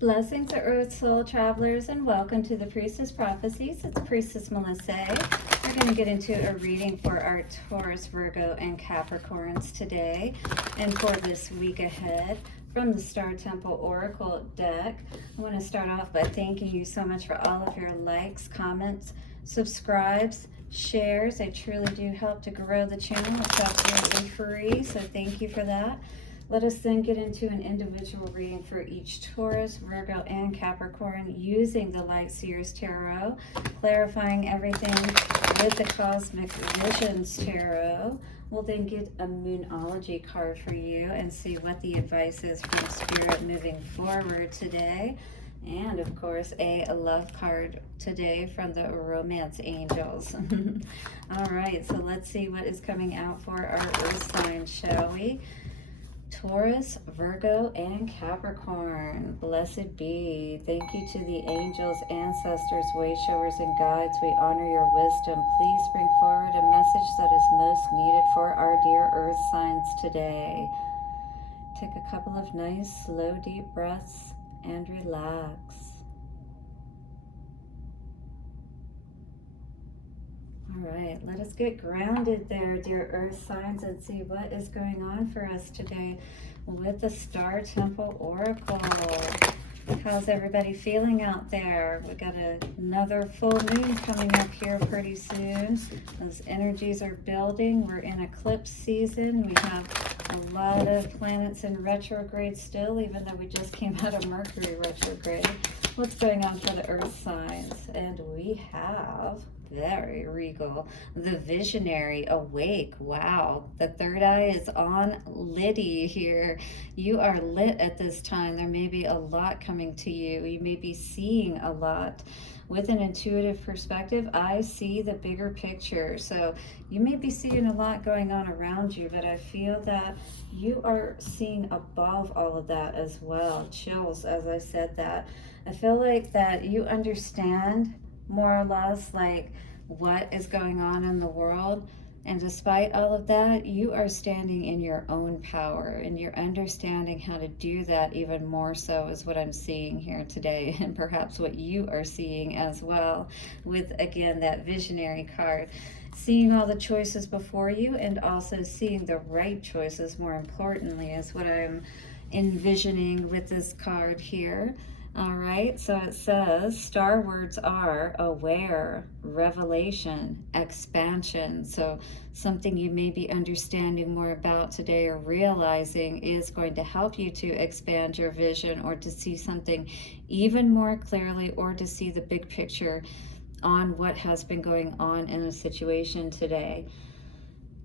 Blessings to Earth Soul Travelers, and welcome to the Priestess Prophecies. It's Priestess Melissae. We're going to get into a reading for our Taurus, Virgo, and Capricorns today and for this week ahead from the Star Temple Oracle deck. I want to start off by thanking you so much for all of your likes, comments, subscribes, shares. They truly do help to grow the channel. It's absolutely free, so thank you for that. Let us then get into an individual reading for each Taurus, Virgo, and Capricorn using the Light Seers Tarot, clarifying everything with the Cosmic Visions Tarot. We'll then get a Moonology card for you and see what the advice is from Spirit moving forward today. And of course, a love card today from the Romance Angels. All right, so let's see what is coming out for our Earth signs, shall we? Taurus, Virgo, and Capricorn. Blessed be. Thank you to the angels, ancestors, way showers, and guides. We honor your wisdom. Please bring forward a message that is most needed for our dear Earth signs today. Take a couple of nice, slow, deep breaths and relax. All right, let us get grounded there, dear Earth signs, and see what is going on for us today with the Star Temple Oracle. How's everybody feeling out there? We got another full moon coming up here pretty soon. Those energies are building. We're in eclipse season. We have a lot of planets in retrograde still, even though we just came out of Mercury retrograde. What's going on for the Earth signs? And we have, very regal, the Visionary awake. Wow, the third eye is on Liddy here. You are lit at this time. There may be a lot coming to you. You may be seeing a lot. With an intuitive perspective, I see the bigger picture. So you may be seeing a lot going on around you, but I feel that you are seeing above all of that as well. Chills as I said that. I feel like that you understand more or less like what is going on in the world, and despite all of that, you are standing in your own power and you're understanding how to do that even more so is what I'm seeing here today, and perhaps what you are seeing as well with, again, that Visionary card. Seeing all the choices before you and also seeing the right choices, more importantly, is what I'm envisioning with this card here. All right, so it says star words are aware, revelation, expansion. So something you may be understanding more about today or realizing is going to help you to expand your vision or to see something even more clearly or to see the big picture on what has been going on in a situation today.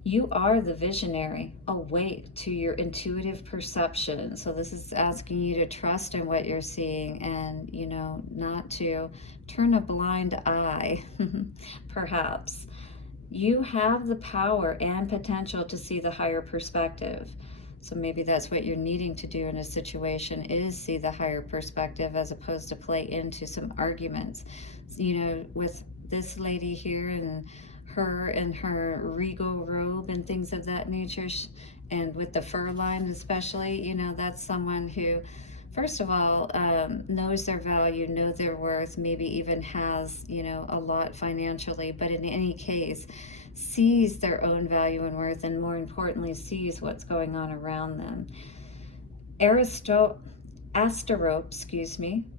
You are the visionary, awake to your intuitive perception. So this is asking you to trust in what you're seeing and, you know, not to turn a blind eye, perhaps. You have the power and potential to see the higher perspective. So maybe that's what you're needing to do in a situation is see the higher perspective as opposed to play into some arguments. You know, with this lady here and her and her regal robe and things of that nature, and with the fur line especially, you know, that's someone who, first of all, knows their value, knows their worth, maybe even has, you know, a lot financially, but in any case, sees their own value and worth, and more importantly, sees what's going on around them. Asterope,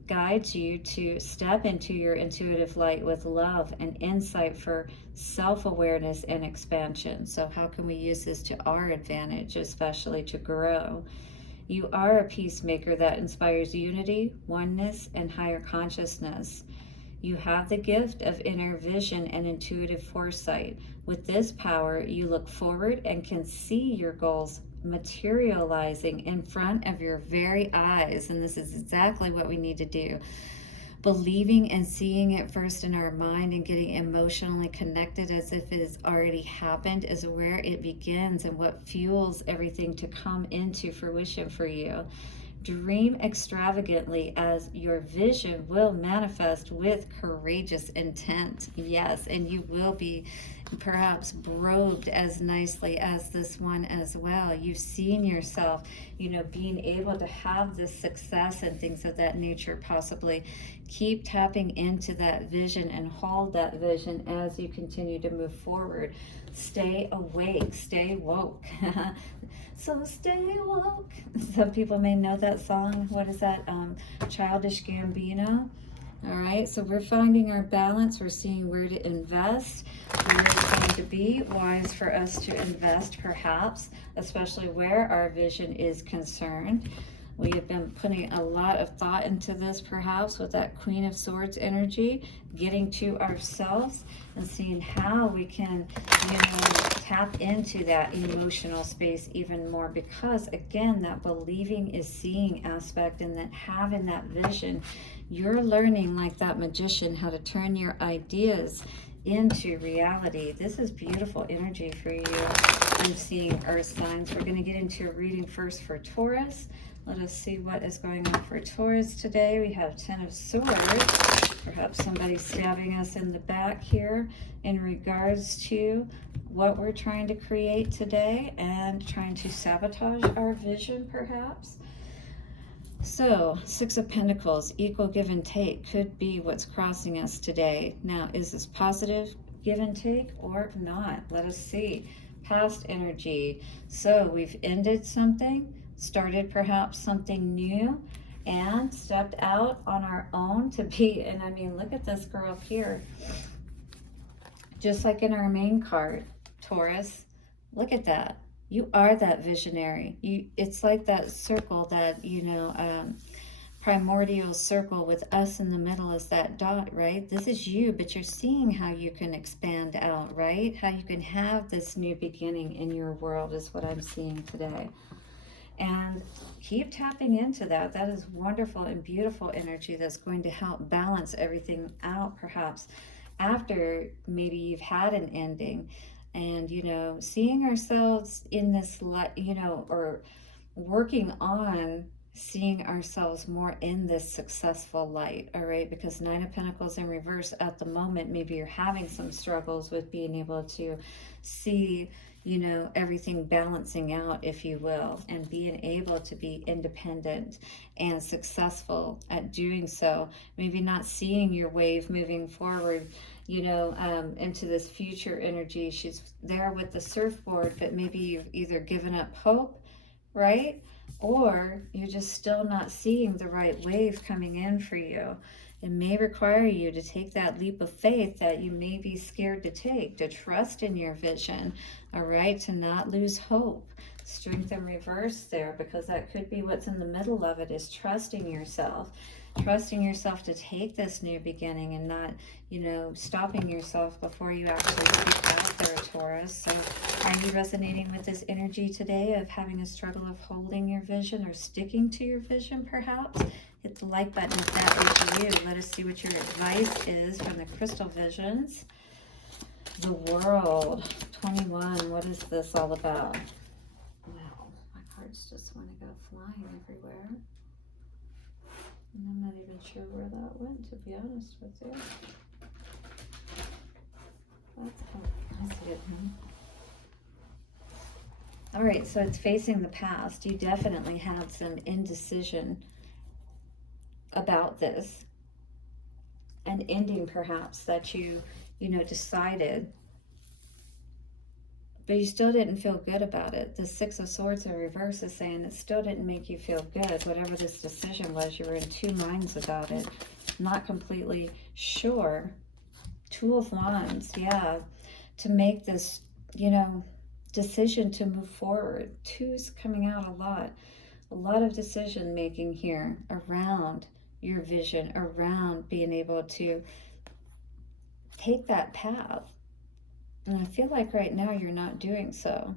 guides you to step into your intuitive light with love and insight for self-awareness and expansion. So how can we use this to our advantage, especially to grow? You are a peacemaker that inspires unity, oneness, and higher consciousness. You have the gift of inner vision and intuitive foresight. With this power, you look forward and can see your goals materializing in front of your very eyes. And this is exactly what we need to do. Believing and seeing it first in our mind and getting emotionally connected as if it has already happened is where it begins and what fuels everything to come into fruition for you. Dream extravagantly as your vision will manifest with courageous intent. Yes, and you will be perhaps robed as nicely as this one as well. You've seen yourself, you know, being able to have this success and things of that nature possibly. Keep tapping into that vision and hold that vision as you continue to move forward. Stay awake, stay woke. So stay woke. Some people may know that song. What is that? Childish Gambino. All right, so we're finding our balance. We're seeing where to invest, where it's going to be wise for us to invest, perhaps, especially where our vision is concerned. We have been putting a lot of thought into this, perhaps, with that Queen of Swords energy, getting to ourselves and seeing how we can, you know, tap into that emotional space even more, because, again, that believing is seeing aspect, and that having that vision, you're learning, like that magician, how to turn your ideas into reality. This is beautiful energy for you. I'm seeing earth signs. We're going to get into a reading first for Taurus. Let us see what is going on for Taurus today. We have 10 of Swords. Perhaps somebody's stabbing us in the back here in regards to what we're trying to create today and trying to sabotage our vision, perhaps. So, 6 of Pentacles, equal give and take could be what's crossing us today. Now, is this positive give and take or not? Let us see. Past energy. So, we've ended something, started perhaps something new, and stepped out on our own to be, and I mean, look at this girl here. Just like in our main card, Taurus, look at that. You are that visionary. It's like that circle, that, you know, primordial circle with us in the middle is that dot, right? This is you, but you're seeing how you can expand out, right? How you can have this new beginning in your world is what I'm seeing today. And keep tapping into that. That is wonderful and beautiful energy that's going to help balance everything out, perhaps after maybe you've had an ending. And, you know, seeing ourselves in this, you know, or working on seeing ourselves more in this successful light, all right? Because 9 of Pentacles in reverse at the moment, maybe you're having some struggles with being able to see, you know, everything balancing out, if you will, and being able to be independent and successful at doing so. Maybe not seeing your wave moving forward, you know, into this future energy. She's there with the surfboard, but maybe you've either given up hope, right? Or you're just still not seeing the right wave coming in for you. It may require you to take that leap of faith that you may be scared to take, to trust in your vision, all right, to not lose hope. Strength in reverse there, because that could be what's in the middle of it, is trusting yourself to take this new beginning and not, you know, stopping yourself before you actually get out there, Taurus. So are you resonating with this energy today of having a struggle of holding your vision or sticking to your vision, perhaps? Hit the like button if that is you. Let us see what your advice is from the crystal visions. The World 21. What is this all about? Wow, my cards just want to go flying everywhere. And I'm not even sure where that went, to be honest with you. I see it. All right, so it's facing the past. You definitely had some indecision about this. An ending, perhaps, that you know, decided, but you still didn't feel good about it. The 6 of Swords in reverse is saying it still didn't make you feel good. Whatever this decision was, you were in 2 minds about it. Not completely sure. 2 of Wands, yeah. To make this, you know, decision to move forward. 2's coming out a lot. A lot of decision making here around your vision, around being able to take that path. And I feel like right now you're not doing so,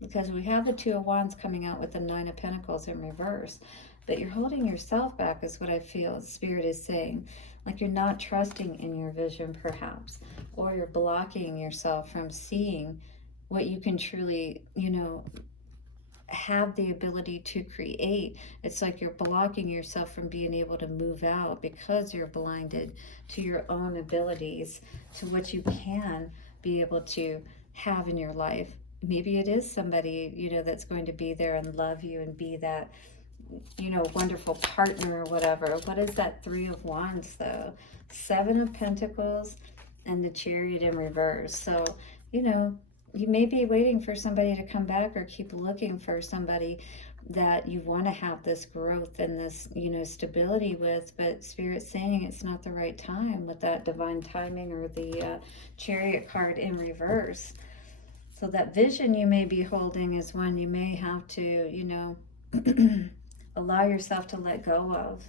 because we have the 2 of Wands coming out with the 9 of Pentacles in reverse, but you're holding yourself back is what I feel Spirit is saying. Like you're not trusting in your vision, perhaps, or you're blocking yourself from seeing what you can truly, you know, have the ability to create. It's like you're blocking yourself from being able to move out because you're blinded to your own abilities, to what you can be able to have in your life. Maybe it is somebody, you know, that's going to be there and love you and be that, you know, wonderful partner or whatever. What is that Three of Wands though? Seven of Pentacles and the Chariot in reverse. So, you know, you may be waiting for somebody to come back or keep looking for somebody that you want to have this growth and this, you know, stability with, but Spirit's saying it's not the right time with that divine timing or the Chariot card in reverse. So that vision you may be holding is one you may have to, you know, allow yourself to let go of.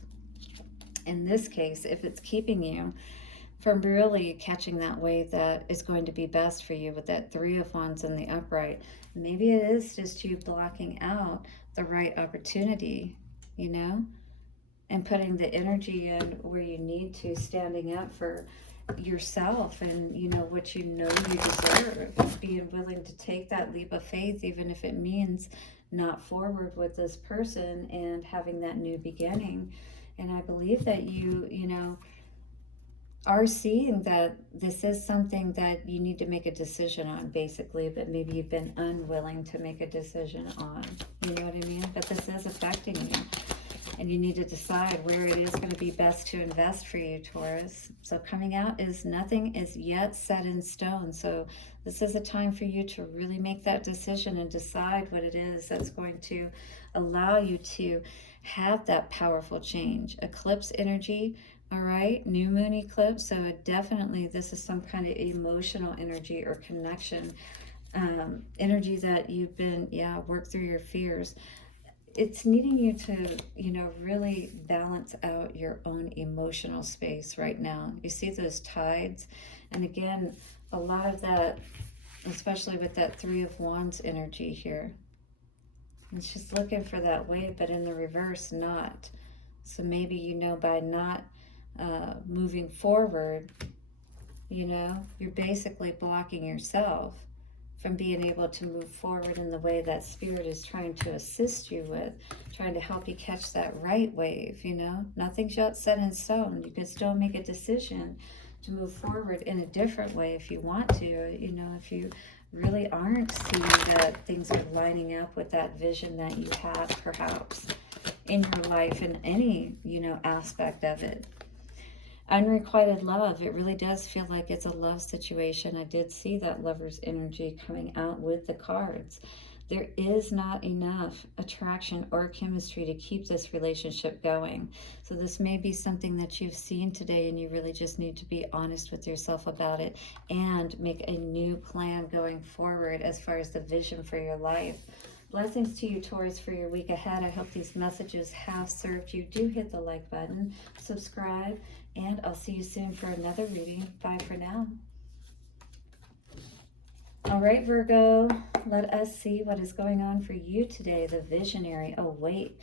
In this case, if it's keeping you from really catching that wave that is going to be best for you with that Three of Wands in the upright, maybe it is just you blocking out the right opportunity, you know, and putting the energy in where you need to, standing up for yourself and, you know, what you know you deserve, being willing to take that leap of faith, even if it means not forward with this person and having that new beginning. And I believe that you know, are seeing that this is something that you need to make a decision on, basically, but maybe you've been unwilling to make a decision on, you know what I mean? But this is affecting you, and you need to decide where it is going to be best to invest for you, Taurus. So coming out is nothing is yet set in stone. So this is a time for you to really make that decision and decide what it is that's going to allow you to have that powerful change. Eclipse energy, all right, new moon eclipse. So definitely this is some kind of emotional energy or connection, energy that you've been, work through your fears. It's needing you to, you know, really balance out your own emotional space right now. You see those tides, and again, a lot of that, especially with that Three of Wands energy here, it's just looking for that wave, but in the reverse, not. So maybe, you know, by not moving forward, you know, you're basically blocking yourself from being able to move forward in the way that Spirit is trying to assist you with, trying to help you catch that right wave, you know. Nothing's yet set in stone. You can still make a decision to move forward in a different way if you want to, you know, if you really aren't seeing that things are lining up with that vision that you have perhaps in your life in any, you know, aspect of it. Unrequited love, it really does feel like it's a love situation. I did see that Lover's energy coming out with the cards. There is not enough attraction or chemistry to keep this relationship going. So this may be something that you've seen today, and you really just need to be honest with yourself about it and make a new plan going forward as far as the vision for your life. Blessings to you, Taurus, for your week ahead. I hope these messages have served you. Do hit the like button, subscribe, and I'll see you soon for another reading. Bye for now. All right, Virgo, let us see what is going on for you today. The visionary, awake.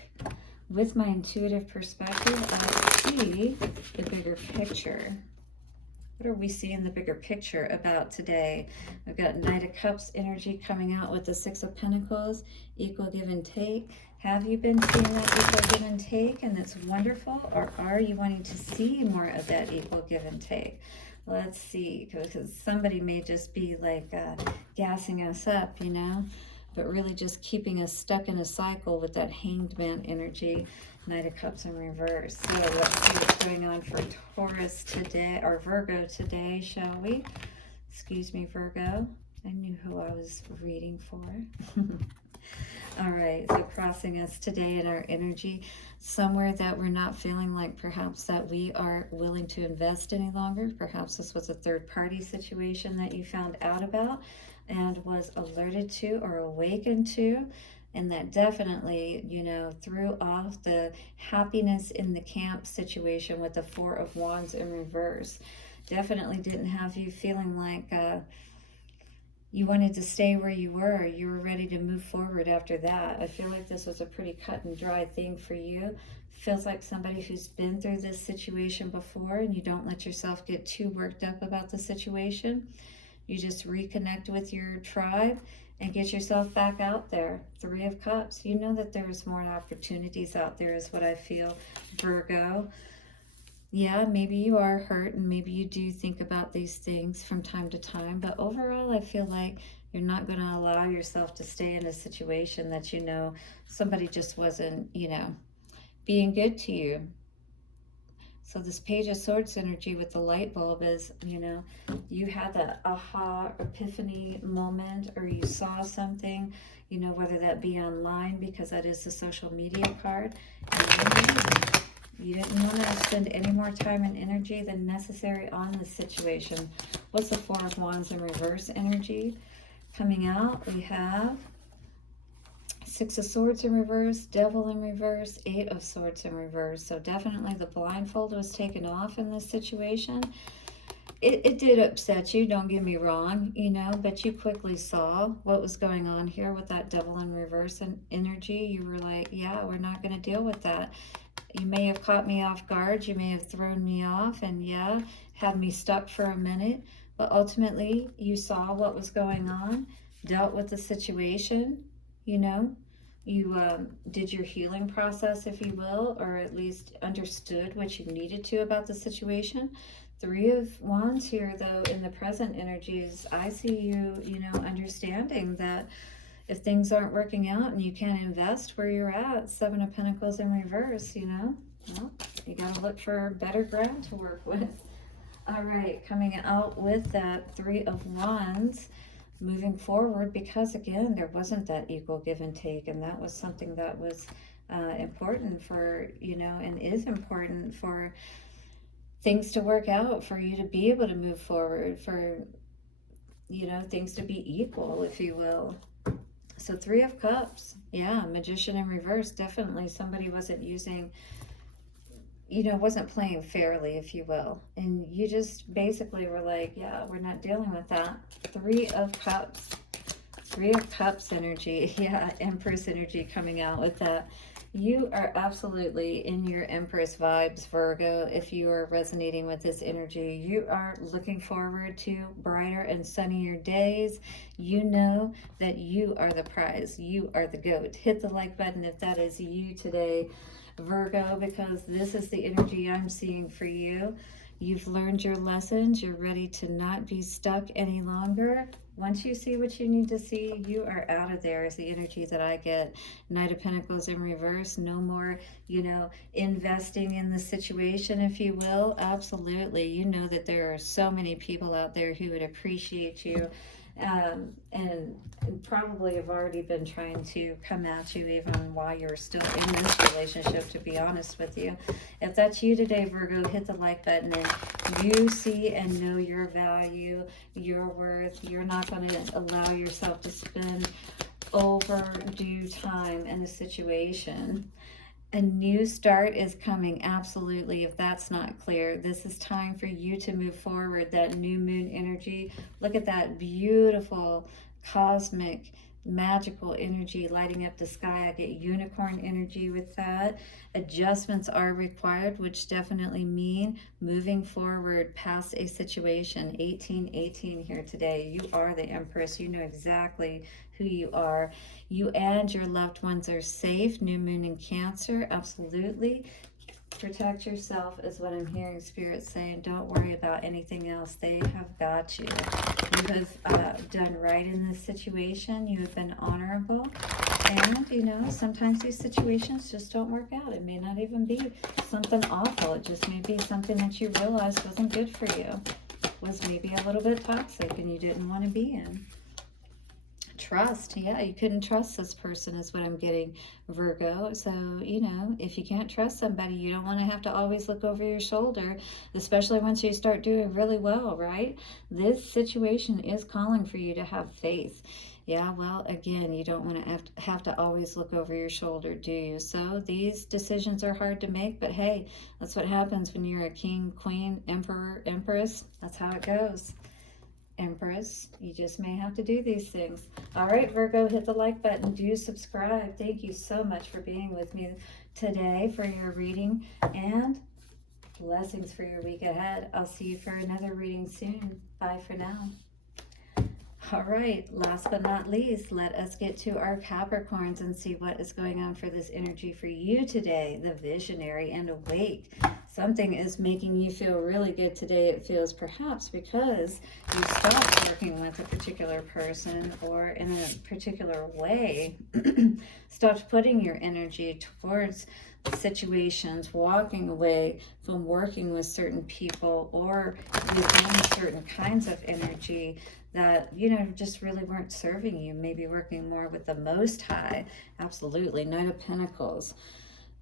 With my intuitive perspective, I see the bigger picture. What are we seeing the bigger picture about today? We've got Knight of Cups energy coming out with the Six of Pentacles, equal give and take. Have you been seeing that equal give and take, and it's wonderful, or are you wanting to see more of that equal give and take? Let's see, because somebody may just be like gassing us up, you know, but really just keeping us stuck in a cycle with that Hanged Man energy. Knight of Cups in reverse. So let's see what's going on for Taurus today, or Virgo today, shall we? Excuse me, Virgo. I knew who I was reading for. All right, so crossing us today in our energy, somewhere that we're not feeling like perhaps that we are willing to invest any longer. Perhaps this was a third-party situation that you found out about and was alerted to or awakened to. And that definitely, you know, threw off the happiness in the camp situation with the Four of Wands in reverse. Definitely didn't have you feeling like you wanted to stay where you were. You were ready to move forward after that. I feel like this was a pretty cut and dry thing for you. Feels like somebody who's been through this situation before, and you don't let yourself get too worked up about the situation. You just reconnect with your tribe and get yourself back out there. Three of Cups. You know that there's more opportunities out there is what I feel, Virgo. Yeah, maybe you are hurt and maybe you do think about these things from time to time, but overall, I feel like you're not going to allow yourself to stay in a situation that you know somebody just wasn't, being good to you. So this Page of Swords energy with the light bulb is, you had that aha epiphany moment, or you saw something, whether that be online, because that is the social media card. And you didn't want to spend any more time and energy than necessary on this situation. What's the Four of Wands in reverse energy coming out? We have Six of Swords in reverse, Devil in reverse, Eight of Swords in reverse. So definitely the blindfold was taken off in this situation. It did upset you, don't get me wrong, but you quickly saw what was going on here with that Devil in reverse energy. You were like, yeah, we're not going to deal with that. You may have caught me off guard. You may have thrown me off and, yeah, had me stuck for a minute. But ultimately, you saw what was going on, dealt with the situation, You did your healing process, if you will, or at least understood what you needed to about the situation. Three of Wands here, though, in the present energies, I see you, understanding that if things aren't working out and you can't invest where you're at, Seven of Pentacles in reverse, well, you got to look for better ground to work with. All right, coming out with that Three of Wands, moving forward, because again, there wasn't that equal give and take, and that was something that was important for, and is important for things to work out, for you to be able to move forward, for, things to be equal, if you will. So Three of Cups, yeah, Magician in reverse, definitely somebody wasn't using, wasn't playing fairly, if you will. And you just basically were like, yeah, we're not dealing with that. Three of Cups. Three of Cups energy. Yeah, Empress energy coming out with that. You are absolutely in your Empress vibes, Virgo. If you are resonating with this energy, you are looking forward to brighter and sunnier days. You know that you are the prize. You are the GOAT. Hit the like button if that is you today, Virgo, because this is the energy I'm seeing for you. You've learned your lessons. You're ready to not be stuck any longer. Once you see what you need to see, you are out of there, is the energy that I get. Knight of Pentacles in reverse. No more, investing in the situation, if you will. Absolutely. You know that there are so many people out there who would appreciate you. And probably have already been trying to come at you even while you're still in this relationship, to be honest with you. If that's you today, Virgo, hit the like button, and you see and know your value, your worth. You're not going to allow yourself to spend overdue time in a situation. A new start is coming, absolutely. If that's not clear, this is time for you to move forward. That new moon energy, look at that beautiful cosmic magical energy lighting up the sky. I get unicorn energy with that. Adjustments are required, which definitely mean moving forward past a situation. 1818 here today. You are the Empress. You know exactly who you are. You and your loved ones are safe. New moon in Cancer, absolutely. Protect yourself is what I'm hearing Spirit saying. Don't worry about anything else. They have got you. You have done right in this situation. You have been honorable. And, sometimes these situations just don't work out. It may not even be something awful. It just may be something that you realized wasn't good for you. Was maybe a little bit toxic and you didn't want to be in. Trust, yeah, you couldn't trust this person is what I'm getting, Virgo. So, if you can't trust somebody, you don't want to have to always look over your shoulder, especially once you start doing really well, right? This situation is calling for you to have faith. Yeah, well, again, you don't want to have to always look over your shoulder, do you? So these decisions are hard to make, but hey, that's what happens when you're a king, queen, emperor, empress. That's how it goes. Empress, you just may have to do these things. All right, Virgo, hit the like button. Do subscribe. Thank you so much for being with me today for your reading, and blessings for your week ahead. I'll see you for another reading soon. Bye for now. All right, last but not least, let us get to our Capricorns and see what is going on for this energy for you today, the visionary and awake. Something is making you feel really good today. It feels perhaps because you stopped working with a particular person, or in a particular way, stopped putting your energy towards situations, walking away from working with certain people or within certain kinds of energy that, you know, just really weren't serving you. Maybe working more with the Most High. Absolutely. Knight of Pentacles.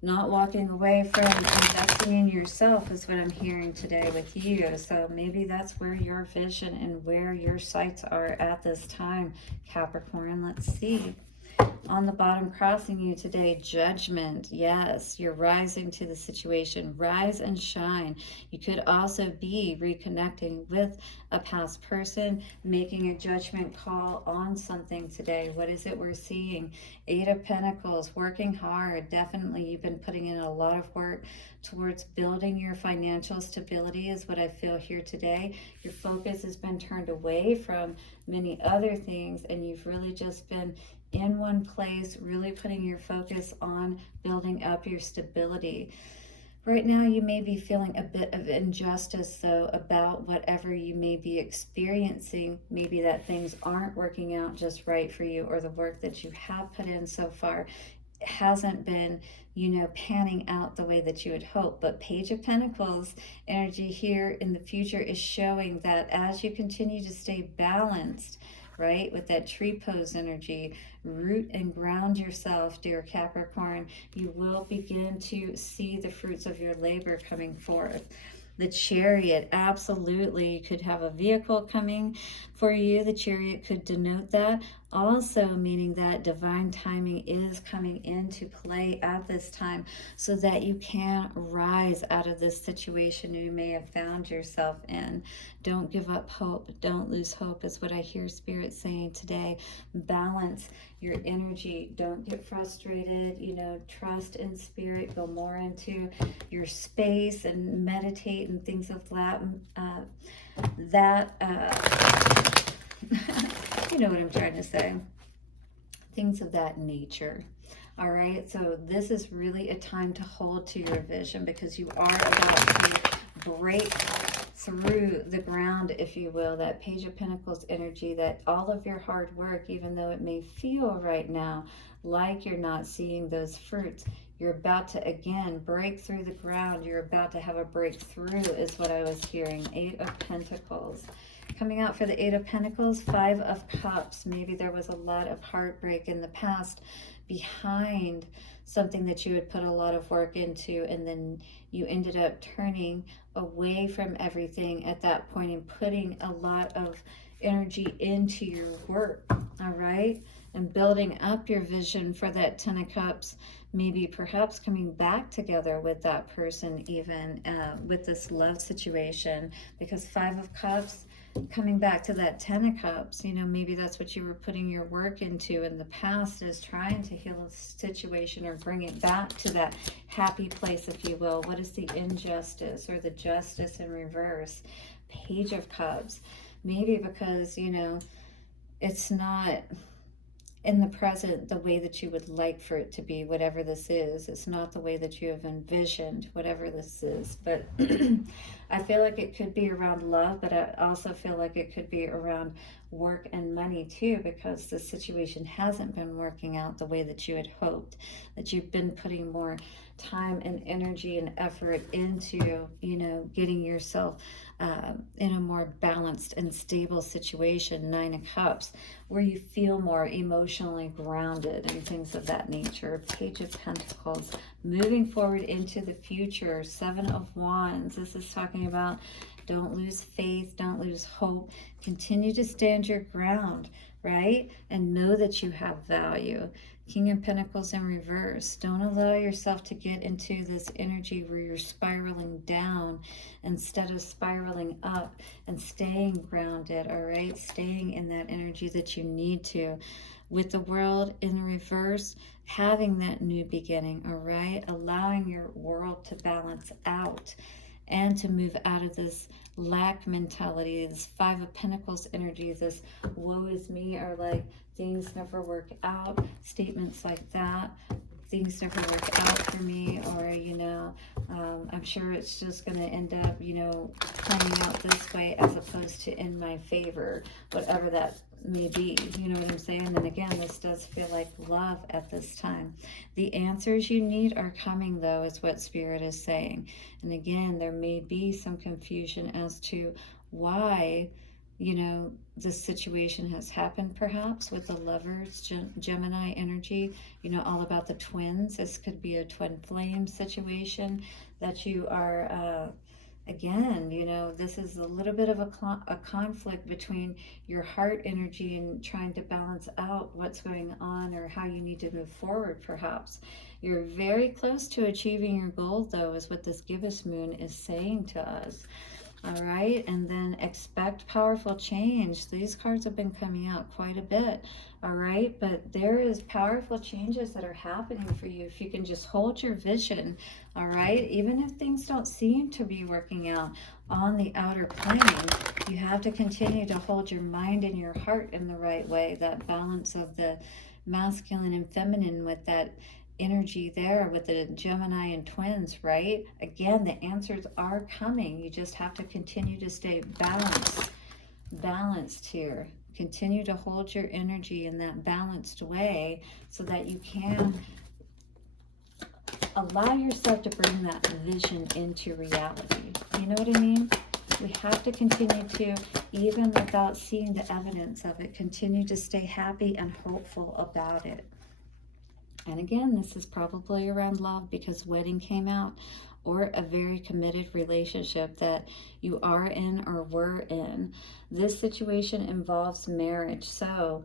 Not walking away from investing in yourself is what I'm hearing today with you. So maybe that's where your vision and where your sights are at this time, Capricorn. Let's see. On the bottom, crossing you today, Judgment. Yes, you're rising to the situation. Rise and shine. You could also be reconnecting with a past person, making a judgment call on something today. What is it we're seeing? Eight of Pentacles, working hard. Definitely you've been putting in a lot of work towards building your financial stability is what I feel here today. Your focus has been turned away from many other things, and you've really just been in one place, really putting your focus on building up your stability. Right now, you may be feeling a bit of injustice, though, about whatever you may be experiencing. Maybe that things aren't working out just right for you, or the work that you have put in so far hasn't been, you know, panning out the way that you would hope. But Page of Pentacles energy here in the future is showing that as you continue to stay balanced, right, with that tree pose energy, root and ground yourself, dear Capricorn, you will begin to see the fruits of your labor coming forth. The Chariot, absolutely, you could have a vehicle coming for you. The Chariot could denote that. Also meaning that divine timing is coming into play at this time so that you can rise out of this situation you may have found yourself in. Don't give up hope. Don't lose hope is what I hear Spirit saying today. Balance your energy. Don't get frustrated. You know, trust in Spirit. Go more into your space and meditate and things of that. You know what I'm trying to say. Things of that nature. All right, so this is really a time to hold to your vision, because you are about to break through the ground, if you will, that Page of Pentacles energy, that all of your hard work, even though it may feel right now like you're not seeing those fruits, you're about to, again, break through the ground. You're about to have a breakthrough is what I was hearing. Eight of Pentacles. Coming out for the Eight of Pentacles, Five of Cups. Maybe there was a lot of heartbreak in the past behind something that you had put a lot of work into, and then you ended up turning away from everything at that point and putting a lot of energy into your work, all right? And building up your vision for that Ten of Cups, maybe perhaps coming back together with that person, even with this love situation, because Five of Cups, coming back to that Ten of Cups, you know, maybe that's what you were putting your work into in the past, is trying to heal a situation or bring it back to that happy place, if you will. What is the injustice or the justice in reverse? Page of Cups. Maybe because, you know, it's not in the present the way that you would like for it to be, whatever this is. It's not the way that you have envisioned, whatever this is. But I feel like it could be around love, but I also feel like it could be around work and money too, because the situation hasn't been working out the way that you had hoped, that you've been putting more time and energy and effort into, you know, getting yourself in a more balanced and stable situation. Nine of Cups, where you feel more emotionally grounded and things of that nature. Page of Pentacles, moving forward into the future. Seven of Wands, this is talking about don't lose faith, don't lose hope, continue to stand your ground, right? And know that you have value. King of Pentacles in reverse. Don't allow yourself to get into this energy where you're spiraling down instead of spiraling up and staying grounded, all right? Staying in that energy that you need to. With the World in reverse, having that new beginning, all right? Allowing your world to balance out and to move out of this lack mentality, this Five of Pentacles energy, this woe is me, or like things never work out, statements like that. things never work out for me, or, you know, I'm sure it's just going to end up, you know, playing out this way as opposed to in my favor, whatever that may be. You know what I'm saying? And again, this does feel like love at this time. The answers you need are coming, though, is what Spirit is saying. And again, there may be some confusion as to why, you know, this situation has happened, perhaps with the Lovers, Gemini energy, you know, all about the twins. This could be a twin flame situation that you are, again, you know, this is a little bit of a conflict between your heart energy and trying to balance out what's going on or how you need to move forward, perhaps. You're very close to achieving your goal, though, is what this gibbous moon is saying to us. All right, and then expect powerful change. These cards have been coming out quite a bit. All right, but there is powerful changes that are happening for you if you can just hold your vision. All right, even if things don't seem to be working out on the outer plane, you have to continue to hold your mind and your heart in the right way. That balance of the masculine and feminine with that energy there with the Gemini and twins, right? Again, the answers are coming. You just have to continue to stay balanced here. Continue to hold your energy in that balanced way so that you can allow yourself to bring that vision into reality. You know what I mean? We have to continue to, even without seeing the evidence of it, continue to stay happy and hopeful about it. And again, this is probably around love because wedding came out, or a very committed relationship that you are in or were in. This situation involves marriage. So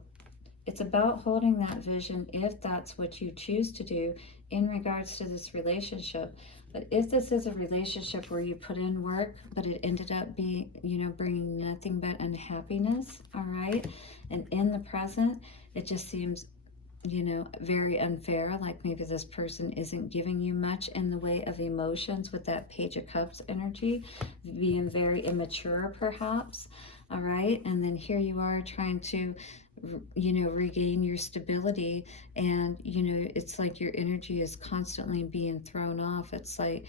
it's about holding that vision if that's what you choose to do in regards to this relationship. But if this is a relationship where you put in work, but it ended up being, you know, bringing nothing but unhappiness, all right? And in the present, it just seems, you know, very unfair, like maybe this person isn't giving you much in the way of emotions with that Page of Cups energy, being very immature perhaps, all right? And then here you are trying to, you know, regain your stability, and, you know, it's like your energy is constantly being thrown off. It's like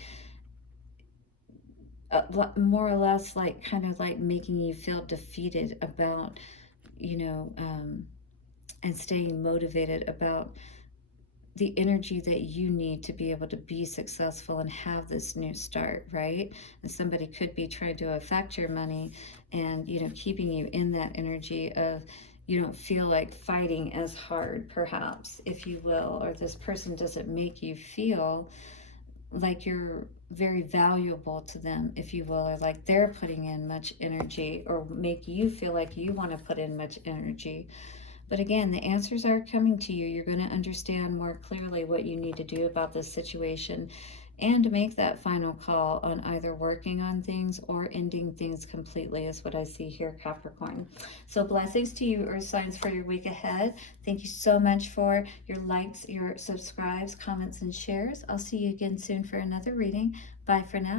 more or less like kind of like making you feel defeated about, you know, and staying motivated about the energy that you need to be able to be successful and have this new start, right? And somebody could be trying to affect your money and, you know, keeping you in that energy of, you don't feel like fighting as hard, perhaps, if you will, or this person doesn't make you feel like you're very valuable to them, if you will, or like they're putting in much energy, or make you feel like you want to put in much energy. But again, the answers are coming to you. You're going to understand more clearly what you need to do about this situation and to make that final call on either working on things or ending things completely is what I see here, Capricorn. So blessings to you, Earth signs, for your week ahead. Thank you so much for your likes, your subscribes, comments, and shares. I'll see you again soon for another reading. Bye for now.